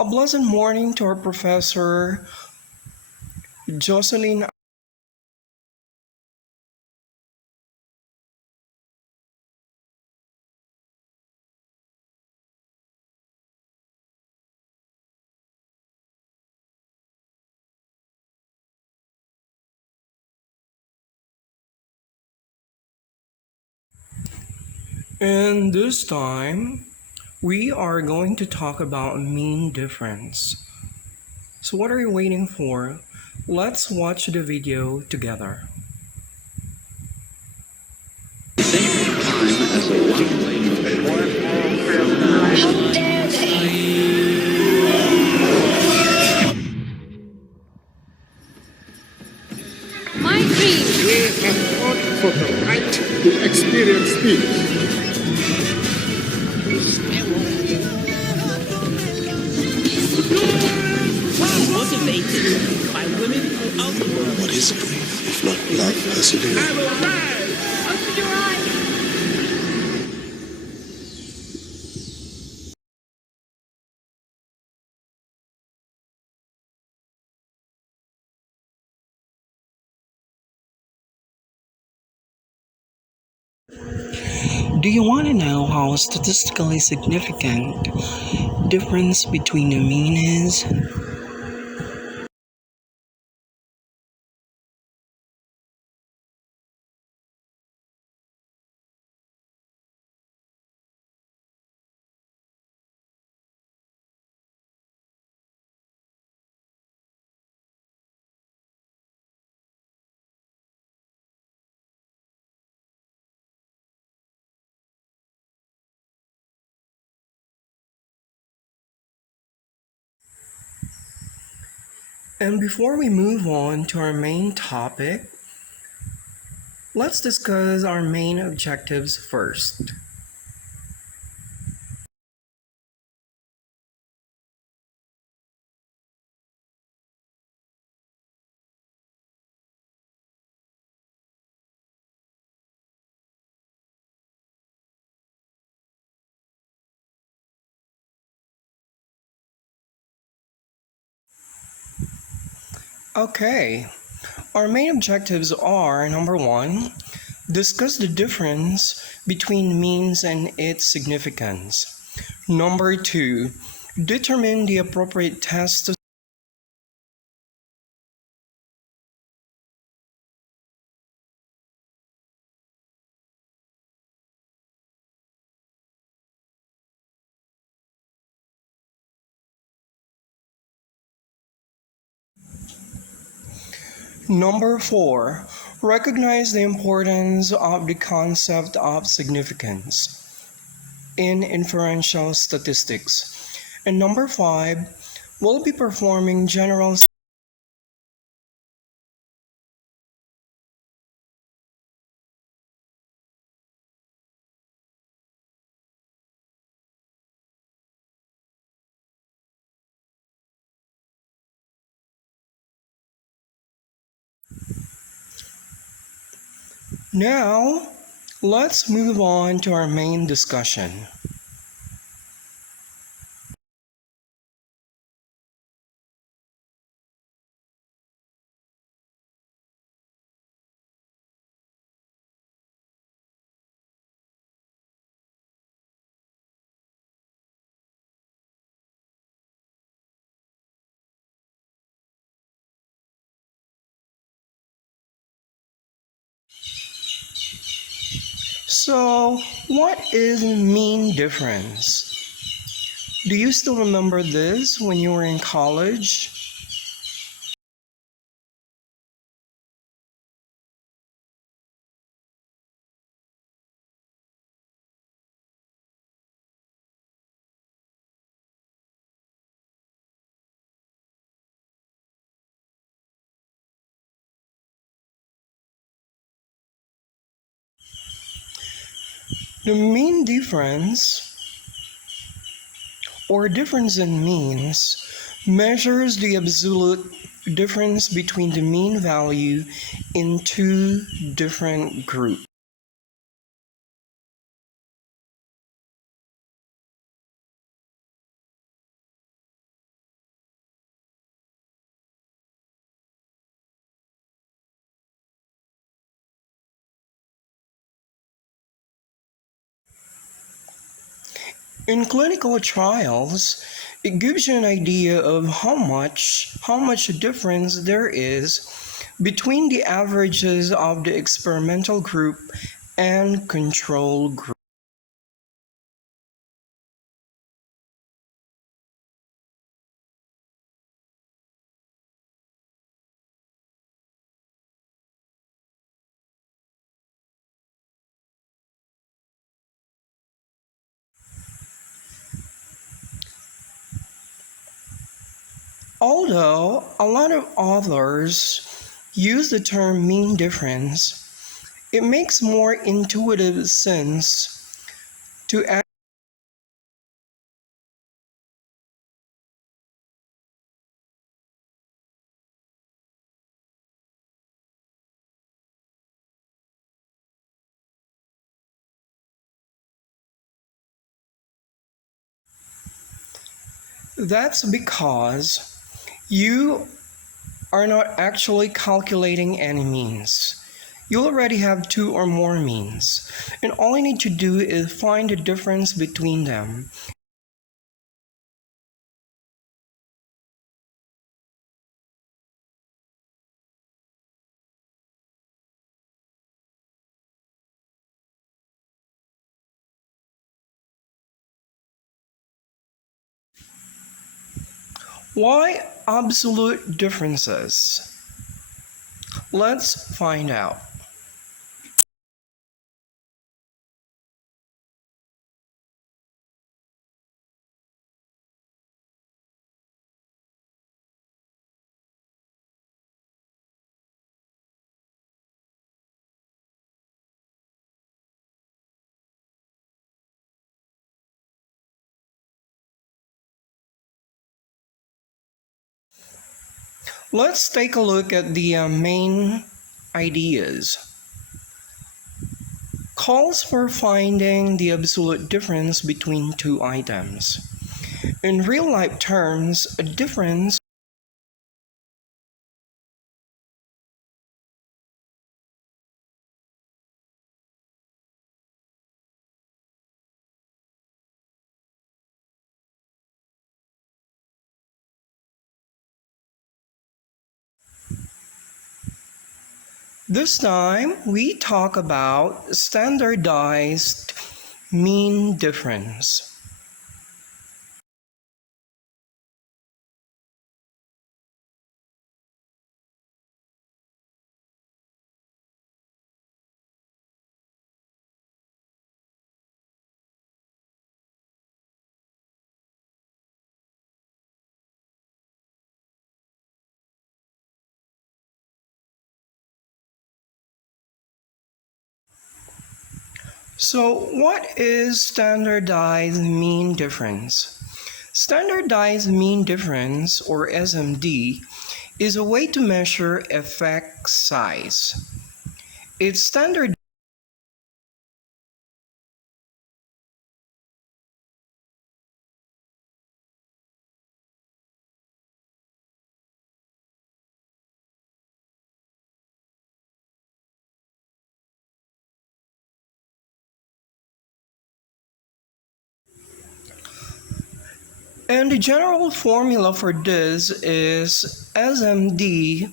A pleasant morning to our professor, Jocelyn. And this time, we are going to talk about mean difference. So, what are you waiting for? Let's watch the video together. My dream. We have fought for the right to experience peace. Motivated by women throughout the world. What is grief if not love persevering? Open your eyes. Do you want to know how statistically significant difference between the mean is? And before we move on to our main topic, let's discuss our main objectives first. Okay, our main objectives are number one, discuss the difference between means and its significance. Number two, determine the appropriate test to. Number four, recognize the importance of the concept of significance in inferential statistics. And number five, we'll be performing general. Now, let's move on to our main discussion. So, what is mean difference? Do you still remember this when you were in college? The mean difference, or difference in means, measures the absolute difference between the mean value in two different groups. In clinical trials, it gives you an idea of how much difference there is between the averages of the experimental group and control group. Although a lot of authors use the term mean difference, it makes more intuitive sense to add. That's because you are not actually calculating any means. You already have two or more means, and all you need to do is find the difference between them. Why absolute differences? Let's find out. Let's take a look at the main ideas. Calls for finding the absolute difference between two items. In real life terms, a difference. This time, we talk about standardized mean difference. So, what is standardized mean difference? Standardized mean difference, or SMD, is a way to measure effect size. It's standard. And the general formula for this is SMD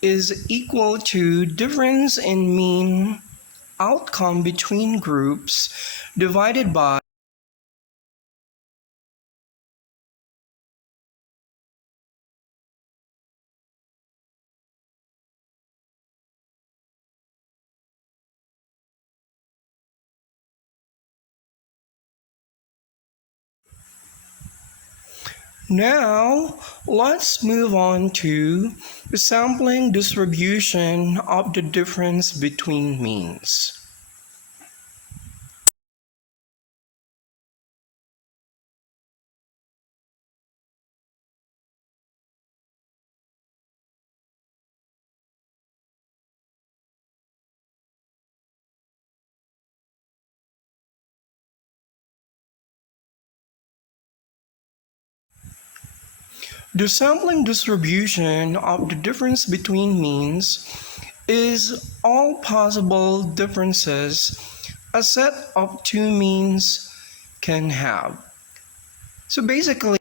is equal to difference in mean outcome between groups divided by. Now, let's move on to the sampling distribution of the difference between means. The sampling distribution of the difference between means is all possible differences a set of two means can have. So basically,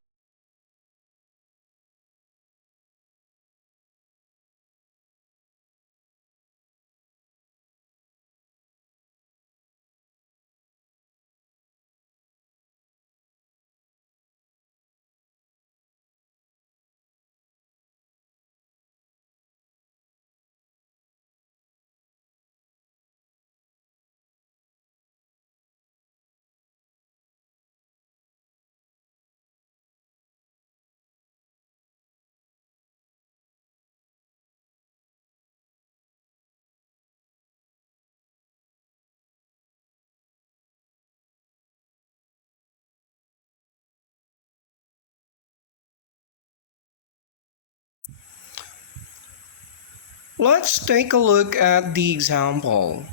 let's take a look at the example.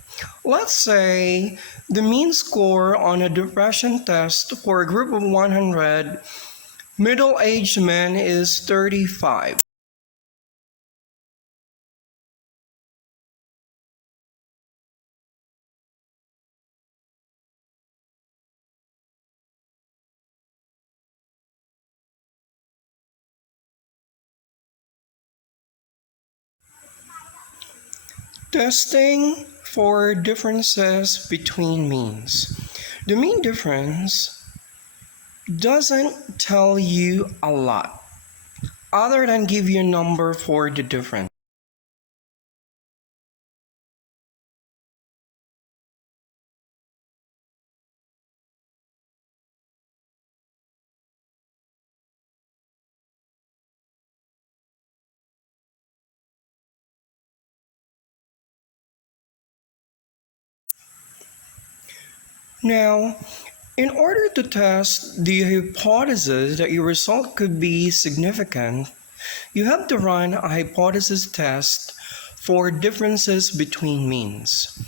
Let's say the mean score on a depression test for a group of 100 middle-aged men is 35. Testing for differences between means. The mean difference doesn't tell you a lot other than give you a number for the difference. Now, in order to test the hypothesis that your result could be significant, you have to run a hypothesis test for differences between means.